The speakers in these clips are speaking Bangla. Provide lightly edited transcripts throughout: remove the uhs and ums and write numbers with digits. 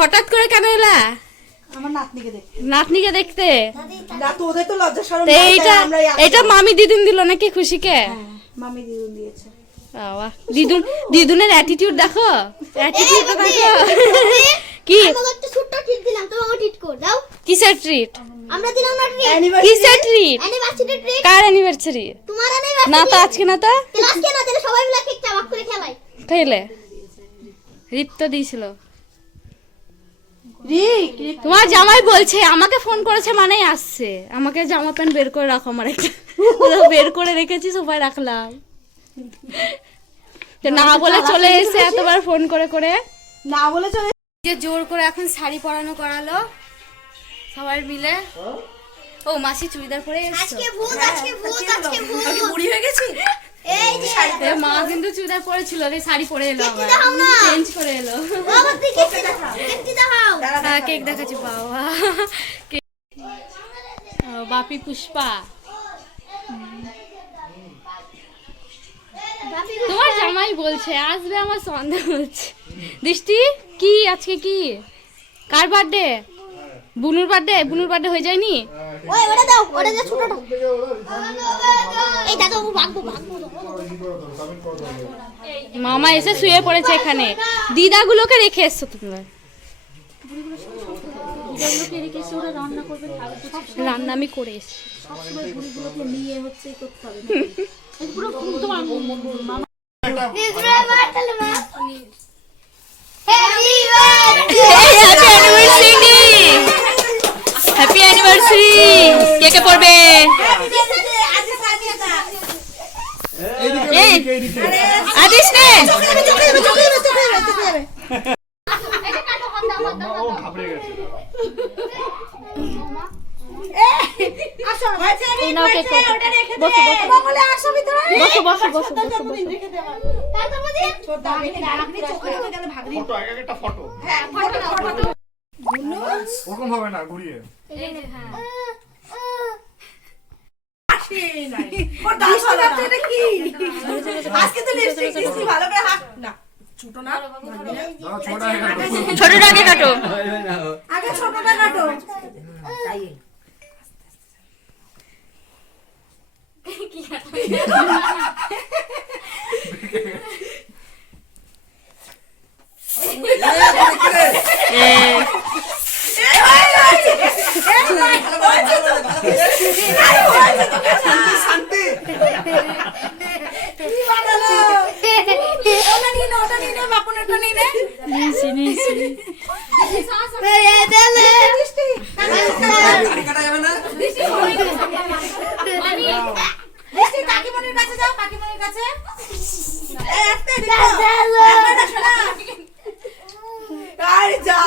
হঠাৎ করে কেন এলা? আমার নাতনিকে দেখতে। নাতনিকে দেখতে? না তো ওদের তো লজ্জা শরম তো নাই, এইটা তাই আমরা এটা মামি দিদুন দিল নাকি খুশিকে? মামি দিদুন দিয়েছে। বাবা দিদুনের অ্যাটিটিউড দেখো, অ্যাটিটিউডটা দেখো। কি আমাকে একটা ছোট্ট ট্রিট দিলাম, তোমাকে ট্রিট কর দাও। কিসের ট্রিট? আমরা দিলাম না ট্রিট, কিসের ট্রিট? Anniversary treat. কার অ্যানিভার্সারি? তোমার অ্যানিভার্সারি না তো আজকে না তো ক্লাস কে না দিলে সবাই মিলে কেক চাবাক করে খেলাই। খাইলে রিত দিয়েছিল। রিক তোমার জামাই বলছে, আমাকে ফোন করেছে মানেই আসছে। আমাকে জামা প্যান্ট বের করে রাখো, আমার একটা বের করে রেখেছি, সোফায় রাখলাম। তো না বলে চলে এসে এতবার ফোন করে করে না বলে চলে যে জোর করে এখন শাড়ি পরানো করালো সবাই মিলে। ও মাসি চুড়িদার পরে এসেছো? আজকে ভূত, আজকে ভূত, আজকে ভূত। বুড়ি হয়ে গেছি। এই যে এ মা কিন্তু চুড়িদার পরেছিল, এই শাড়ি পরে এলো আবার, দেখাও না। চেঞ্জ করে এলো। বাবা তুই কেক দেখাও, কেক দেখাও। হ্যাঁ কেক দেখাচ্ছি, বাবা বাপি পুষ্পা। তোমার জামাই বলছে আসবে, আমার সন্দেহ হচ্ছে। দৃষ্টি কি আজকে কি কার বার্থডে? বুনুর বার্থডে। বুনুর বার্থডে হয়ে যায়নি? ওই ওটা দাও, ওটা দাও ছোটটা। এই দাদা ও ভাগবো ভাগবো। মামা এসে শুয়ে পড়েছে এখানে। দিদাগুলোকে রেখে এসছো তোমরা? রান্না আমি করে এসছি। Happy anniversary. কে কে পড়বে? আদিস নে ওরকম হবে না, ঘুরিয়ে আজকে তো লিপস্টিক দিছি ভালো করে হাত না ছোট না ছোটটাকে কাটো। আগে ছোটটা কাটো। শান্তি কাটা যাবে না। কাকিমণির কাছে যাও, কাকিমণির কাছে। যা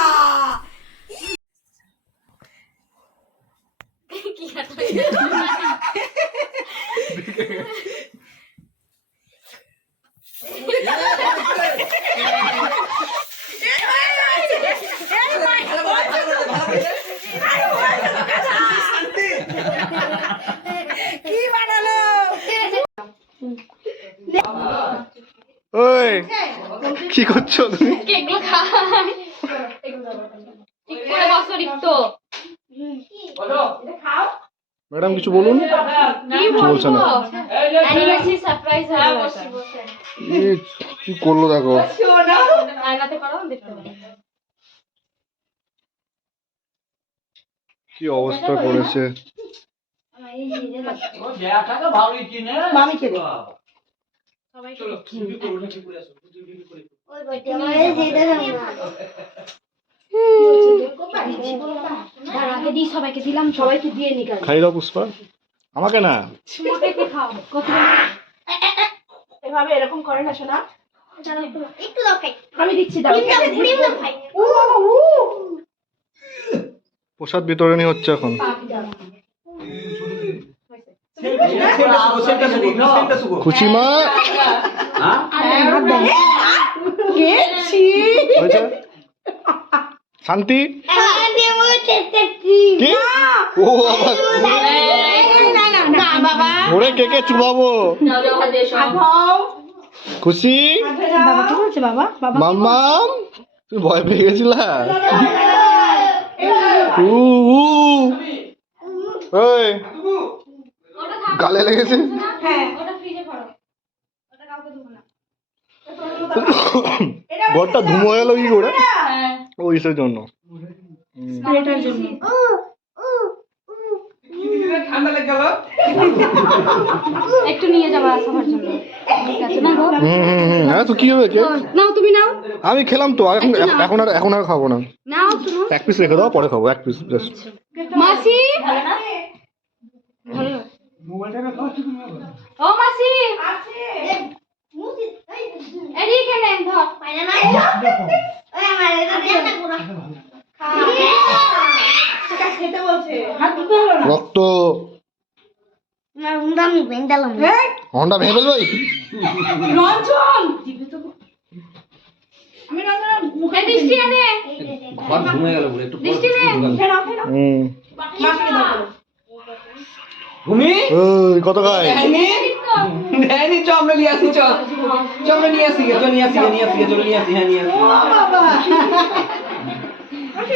ওই কি করছো তুমি? কেকগুলো খাই। ঠিক করে বসো রিক্তো। ম্যাডাম কিছু বলুন। কি বলছে না। অ্যানিভার্সারি সারপ্রাইজ হবে এটা। কি করলো দেখো। আয়নাতে করো, দেখতে পাবে। কি অবস্থা করেছে। মামিকে দে। ওই বইটা আমার এই যে দেখাও না। তার আগে দিই সবাইকে দিলাম, সবাইকে দিয়ে নিকাল। খাই দাও পুষ্পা, আমাকে না। মোটেকে খাও। এভাবে এরকম করে না শোনা। একটু দাও খাই। আমি দিচ্ছি দাও। ক্রিম দাও খাই। প্রসাদ বিতরণী হচ্ছে এখন। খুশি মা হয়েছে? শান্তি কি? ও ওরে কেকে চুবাবো। খুশি বাবা কি বলছে? বাবা বাবা মাম্মাম তুমি ভয় পেয়ে গেছিলা? ওই গালে লেগেছে। ঘরটা ধুমো গেল কি করে? ও ইসের জন্য। একটু নিয়ে যাবা সবার জন্য। ঠিক আছে না গো? হ্যাঁ তো কি হবে? নাও তুমি নাও। আমি খেলাম তো, এখন আর খাবো না। নাও তুমি। এক পিস রেখে দাও, পরে খাবো। এক পিস জাস্ট। মাসি ও মাসি এদিকে নেন ধর। খেতে বলছে রক্ত হন্ডা ভেঙে ফেলবে। রঞ্জন আমি এই দৃষ্টি এনে ঘর ঘুমে গেল বলে একটু দৃষ্টি নে। ঘুমি ওই কত খাই? নেয়নি চ আমরা নিয়ে আসি চ আমরা নিয়ে আসি চল নিয়ে আসি চলো নিয়ে আসি হ্যাঁ নিয়ে আসি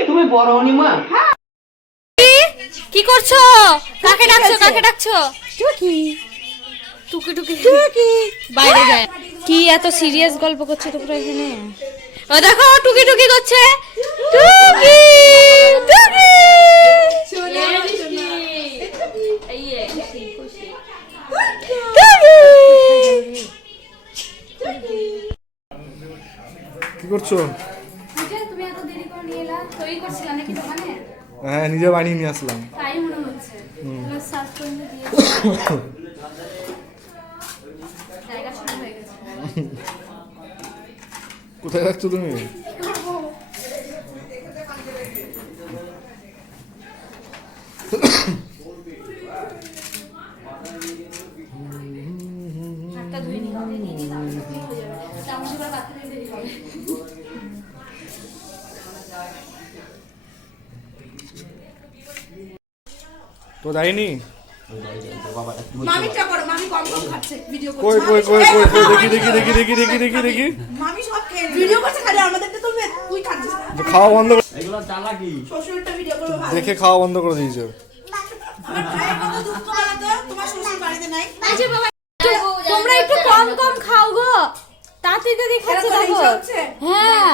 তুমি বড় হনি মা কি করছো? কাকে ডাকছো? টুকি বাইরে যায়। কি এত সিরিয়াস গল্প করছো তোমরা এখানে? ও দেখো টুকি করছে। কি করছো? তুমি এত দেরি করে নিয়ে এলা? তৈরি করছিলা নাকি দোকানে? হ্যাঁ, নিজে বানিয়ে নিয়ে আসলাম। তাই মনে হচ্ছে। সার্চ করে দিয়ে জায়গা শুরু হয়ে গেছে। কোথায় যাচ্ছ তুমি? হাতটা ধুয়ে নিই, হাতে নিয়ে নিই, তারপর ঠিক হয়ে যাবে। চামচ এবার বাথরুমে দেরি হবে। তো যাইনি? মামিটা করো, মামি কম খাচ্ছে ভিডিও করছে। কই দেখি। মামি সব খেয়ে ভিডিও করছে, খালি আমাদেরকে তুলবে, তুই খাচ্ছিস না। খাওয়া বন্ধ করে এগুলো চালাকি শ্বশুরটা ভিডিও করবে ভালো। দেখে খাওয়া বন্ধ করে দিয়েছে। আমার ভাইয়ের কত দুঃখ বানাতো, তোমার শ্বশুর বাড়িতে নাই। আচ্ছা বাবা, তোমরা একটু কম খাও গো। তাড়াতাড়ি খাচ্ছে দেখো। হ্যাঁ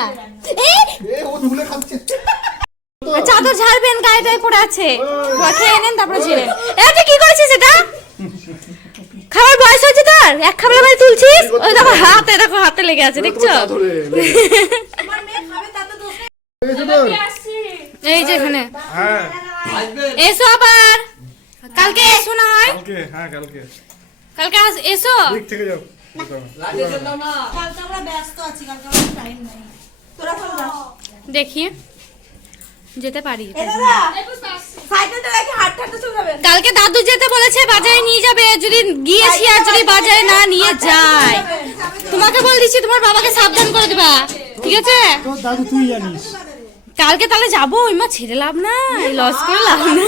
ও তুলে খাচ্ছে। চাদর ঝাড়বেন, গায়েটাই পড়ে আছে। খেয়ে নেন তারপরে ঝেড়েন। তুই কি করেছিস এটা? খাবার বয়স হয়েছে তোর? এক খাবার বাড়ি তুলছিস? ওই দেখো হাতে লেগে আছে, দেখছো? তোমার মেয়ে খাবে তাতে দোষ নেই। এই যে এখানে হ্যাঁ এসো আবার। কালকে এসো না হয়? কালকে এসো। ঠিক থেকে যাও। লাগিয়ে দাও না কালকে আমরা ব্যস্ত আছি, কালকে আমাদের টাইম নাই। তোরা চল যা। দেখি যেতে পারি। এ দাদা, সাইকেলটা রেখে হাঁটতে চলে যাবে। কালকে দাদু যেতে বলেছে, বাজারে নিয়ে যাবে। যদি গিয়েছি আর যদি বাজারে না নিয়ে যায়, তোমাকে বল দিচ্ছি, তোমার বাবাকে সাবধান করে দিবা, ঠিক আছে? দাদু তুই জানিস। কালকে তাহলে যাবো। ইমা ছেড়ে লাভ না, লস করে লাভ না।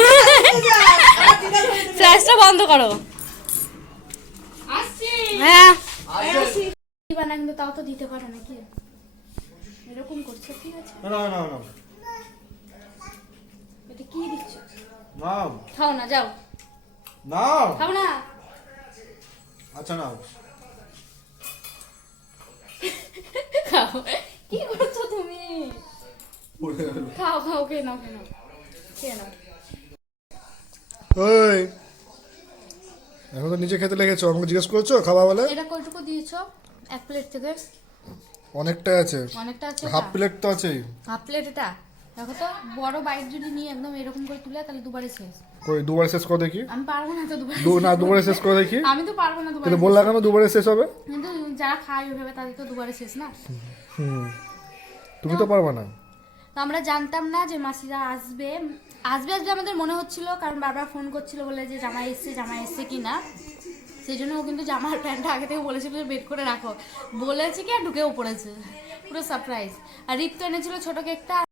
ফ্ল্যাশটা বন্ধ করো। হ্যাঁ না, কিন্তু তাও তো দিতে পারো নাকি? এরকম করছো, ঠিক আছে? না এটা কি দিচ্ছ? না খাও না, যাও। না খাও না। আচ্ছা না খাও। কি করছো তুমি? খাও খেয়ে নাও। ওই এখন তো নিচে খেতে লেগেছো, আমাকে জিজ্ঞেস করছো খাওয়া বলে? এটা কয়টুকু দিয়েছো এক প্লেট থেকে? অনেকটাই আছে, অনেকটা আছে। হাফ প্লেট তো আছেই। হাফ প্লেট এটা দেখো তো, বড় বাইট যদি নিয়ে একদম এরকম করে তুলে তাহলে দুবারে শেষ। কই দুবারে শেষ করে দেখি। আমি পারবো না তো দুবারে। দুবারে শেষ করে দেখি। আমি তো পারবো না দুবারে। কিন্তু বললা কেন দুবারে শেষ হবে? কিন্তু যারা খায় ওইভাবে তাদের তো দুবারে শেষ না। তুমি তো পারবা না। তো আমরা জানতাম না যে মাসিরা আসবে আমাদের মনে হচ্ছিল, কারণ বারবার ফোন করছিল বলে যে জামাই এসছে কি না। সেই জন্য ও কিন্তু জামার প্যান্টটা আগে থেকে বলেছিল যে বেড করে রাখো, বলেছে কি আর ঢুকেও পড়েছে। পুরো সারপ্রাইজ। আর রিপ তো এনেছিল ছোট কেকটা।